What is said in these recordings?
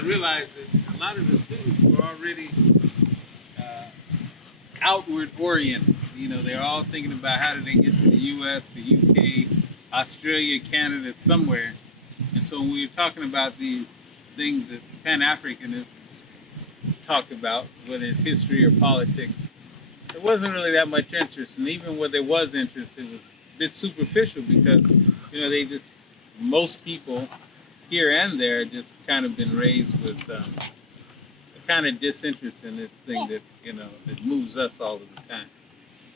I realized that a lot of the students were already outward oriented. You know, they're all thinking about how do they get to the U.S., the U.K., Australia, Canada, somewhere. And so when we were talking about these things that Pan-Africanists talk about, whether it's history or politics, there wasn't really that much interest. And even where there was interest, it was a bit superficial because, you know, most people here and there just kind of been raised with a kind of disinterest in this thing that, you know, that moves us all of the time.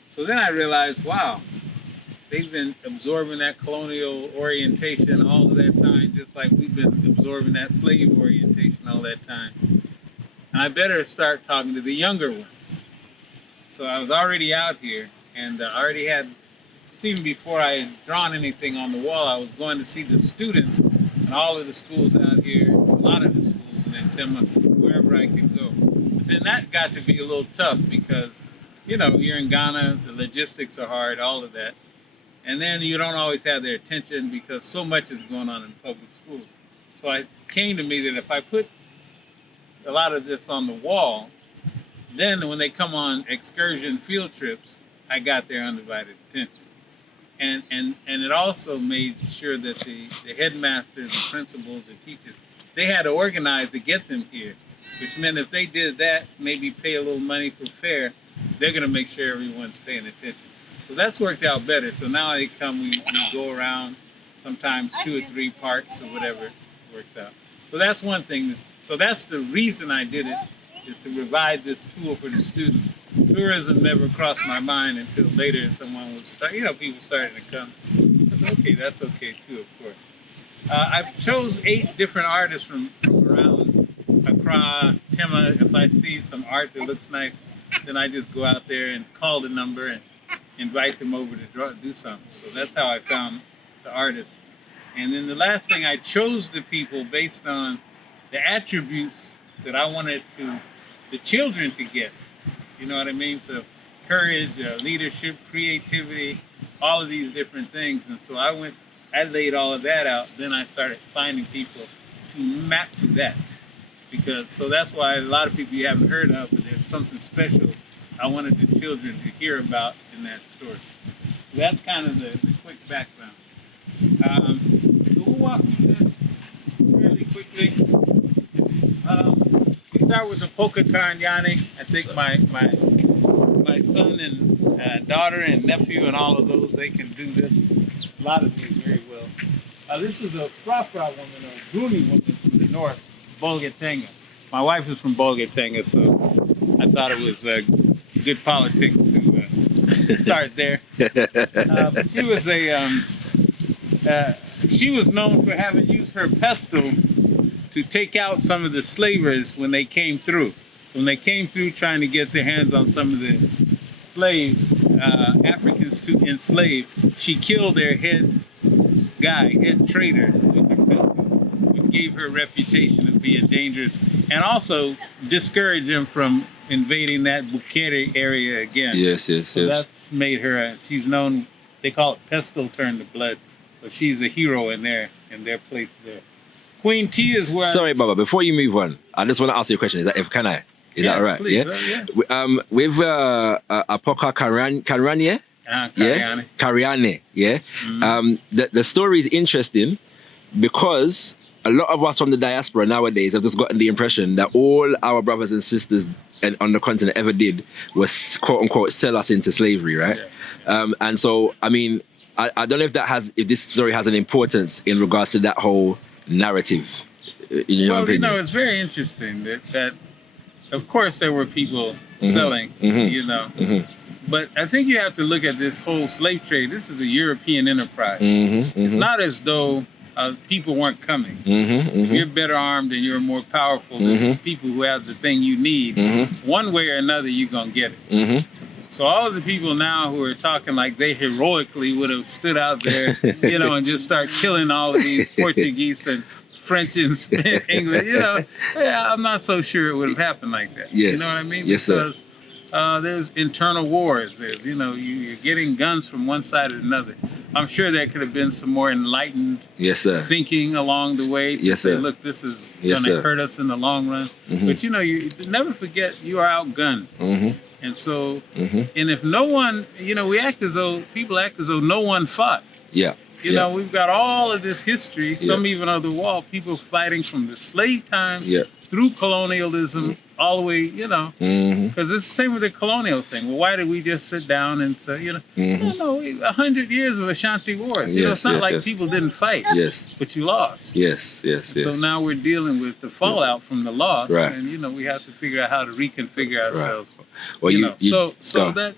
So then I realized, wow, they've been absorbing that colonial orientation all of that time, just like we've been absorbing that slave orientation all that time. And I better start talking to the younger ones. So I was already out here, and I already had, even before I had drawn anything on the wall, I was going to see the students and all of the schools out here, a lot of the schools in Antima, wherever I could go. But then that got to be a little tough because, you know, you're in Ghana, the logistics are hard, all of that. And then you don't always have their attention because so much is going on in public schools. So it came to me that if I put a lot of this on the wall, then when they come on excursion field trips, I got their undivided attention. And it also made sure that the headmasters, the principals, the teachers, they had to organize to get them here, which meant if they did that, maybe pay a little money for fare, they're going to make sure everyone's paying attention. So that's worked out better. So now they come, we go around, sometimes 2 or 3 parks or whatever works out. So that's one thing. So that's the reason I did it, is to provide this tool for the students. Tourism never crossed my mind until later someone would start, you know, people started to come. I said, okay, that's okay too, of course. I've chose 8 different artists from around Accra, Tema. If I see some art that looks nice, then I just go out there and call the number and invite them over to do something. So that's how I found the artists. And then the last thing, I chose the people based on the attributes that I wanted the children to get. You know what I mean? So courage, leadership, creativity, all of these different things. And so I laid all of that out. Then I started finding people to map to that. So that's why a lot of people you haven't heard of, but there's something special I wanted the children to hear about in that story. So that's kind of the quick background. So we'll walk through this really quickly. We start with the Pokakanyane. I think my son and daughter and nephew and all of those, they can do this. A lot of these very well. This is a Frafra woman, a Bruni woman from the north, Bolgatanga. My wife is from Bolgatanga, so I thought it was good politics to start there. But she was known for having used her pestle to take out some of the slavers when they came through. When they came through trying to get their hands on some of the slaves, Africans to enslave, she killed their head traitor with her pestle, which gave her a reputation of being dangerous and also discouraged them from invading that Bukere area again. Yes. So that's made her, she's known, they call it pestle turned to blood. So she's a hero in their place there. Queen T is where... Sorry, Baba, before you move on, I just want to ask you a question. Is that all right? Please, yeah. With Apoka Karanye? Kariane. Kariane, yeah. Mm-hmm. The story is interesting because a lot of us from the diaspora nowadays have just gotten the impression that all our brothers and sisters on the continent ever did was, quote unquote, sell us into slavery, right? Yeah. And so, I mean, I don't know if this story has an importance in regards to that whole narrative. In your opinion. You know, it's very interesting that of course there were people selling, you know, but I think you have to look at this whole slave trade. This is a European enterprise. It's not as though people weren't coming. You're better armed and you're more powerful than people who have the thing you need. One way or another, you're gonna get it. So all of the people now who are talking like they heroically would have stood out there, you know, and just start killing all of these Portuguese and French and English, you know, I'm not so sure it would have happened like that. Yes. You know what I mean? Yes, because there's internal wars. There's, you're getting guns from one side or another. I'm sure there could have been some more enlightened Yes, sir. thinking along the way to Yes, say, sir. look, this is Yes, going to sir. hurt us in the long run. Mhm. But, you never forget you are outgunned. Mm-hmm. And so, Mm-hmm. and if no one, people act as though no one fought. Yeah. We've got all of this history, some even on the wall, people fighting from the slave times Yeah. through colonialism, all the way, Mm-hmm. because it's the same with the colonial thing. Well, why did we just sit down and say, Mm-hmm. no, 100 years of Ashanti Wars. Yes, It's not yes, like yes. people didn't fight, Yes. but you lost. Yes. Yes. And so Yes. now we're dealing with the fallout from the loss, Right. and we have to figure out how to reconfigure ourselves. Well, So go. that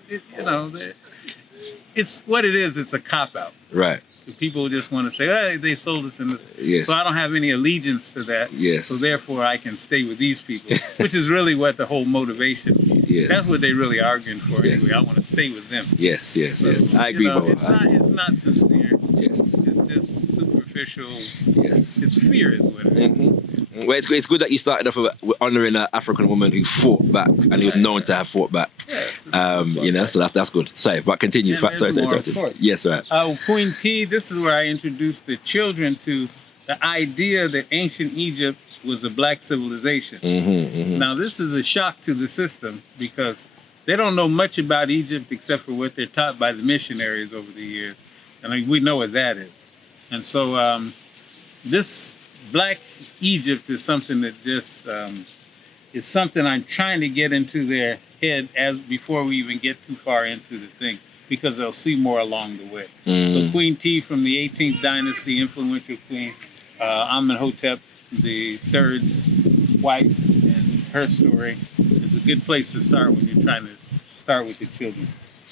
it's what it is. It's a cop out. Right. People just want to say, hey, they sold us in this. Yes. So I don't have any allegiance to that. Yes. So therefore I can stay with these people, which is really what the whole motivation. Yes. That's what they're really arguing for Yes. anyway. I want to stay with them. Yes. Yes. So, Yes. I agree, Baba. it's not sincere. Yes. It's just superficial. Yes. It's fear is what it is. Mm-hmm. Well, it's good that you started off with honouring an African woman who fought back and who was known to have fought back. Yes. So that's good. Sorry, but continue. And Sorry. there's more, of course. Yes, right. Queen T, this is where I introduced the children to the idea that ancient Egypt was a black civilization. Mm-hmm, mm-hmm. Now, this is a shock to the system because they don't know much about Egypt except for what they're taught by the missionaries over the years. And we know what that is. And so this black Egypt is something that just is something I'm trying to get into their head before we even get too far into the thing, because they'll see more along the way. So Queen T from the 18th dynasty, influential queen, Amenhotep the third's wife, and her story is a good place to start when you're trying to start with the children.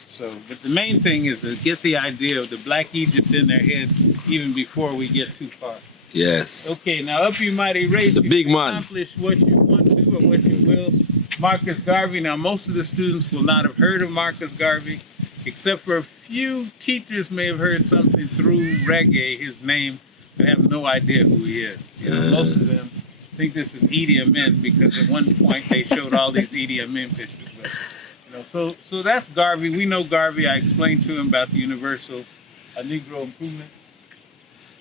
So, but the main thing is to get the idea of the black Egypt in their head even before we get too far. Yes. Okay, now up you mighty race. The you big can man. Accomplish what you want to or what you will. Marcus Garvey. Now, most of the students will not have heard of Marcus Garvey, except for a few teachers may have heard something through reggae, his name, but have no idea who he is. Most of them think this is Idi Amin because at one point they showed all these Idi Amin pictures. But, so that's Garvey. We know Garvey. I explained to him about the Universal Negro Improvement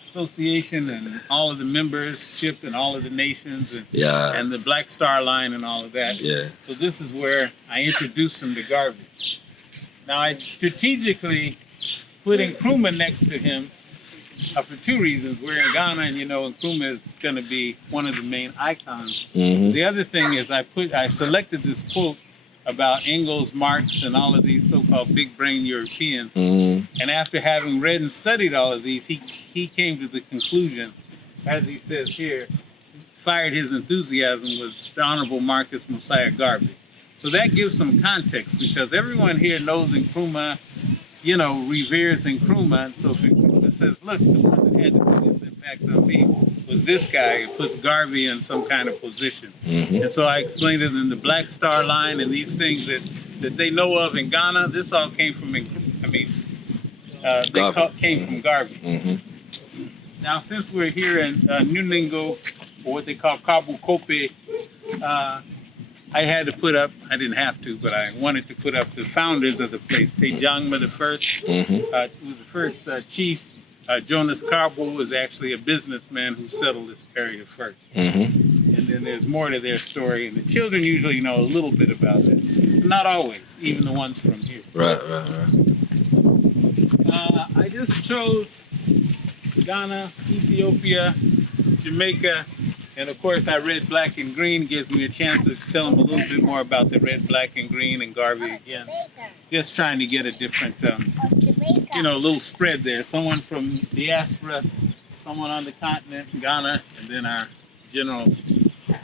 Association and all of the membership and all of the nations and the Black Star Line and all of that. Yeah. So this is where I introduced him to Garvey. Now I strategically put Nkrumah next to him for two reasons. We're in Ghana, and Nkrumah is going to be one of the main icons. Mm-hmm. The other thing is I selected this quote about Engels, Marx, and all of these so-called big brain Europeans. Mm-hmm. And after having read and studied all of these, he came to the conclusion, as he says here, fired his enthusiasm was the Honorable Marcus Mosiah Garvey. So that gives some context, because everyone here knows Nkrumah, reveres Nkrumah. And so if Nkrumah says, look, the one that had the biggest impact on me was this guy, it puts Garvey in some kind of position. Mm-hmm. And so I explained it in the Black Star Line and these things that they know of in Ghana. This all came from came from Garvey. Mm-hmm. Now, since we're here in Nuningo, or what they call Kabu Kope, I had to put up, I didn't have to, but I wanted to put up the founders of the place. Tejangma the first, Mm-hmm. who was the first chief. Jonas Carbo was actually a businessman who settled this area first. Mm-hmm. And then there's more to their story, and the children usually know a little bit about it. Not always, even the ones from here. Right. I just chose Ghana, Ethiopia, Jamaica, and of course I read Black and Green, gives me a chance to tell them a little bit more about the red, black, and green, and Garvey again. Just trying to get a different, little spread there. Someone from diaspora, someone on the continent, Ghana, and then our general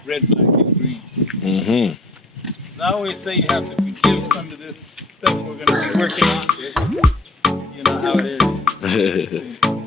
red, black, and green. Mm-hmm. As I always say, you have to forgive some of this stuff we're going to be working on. You know how it is.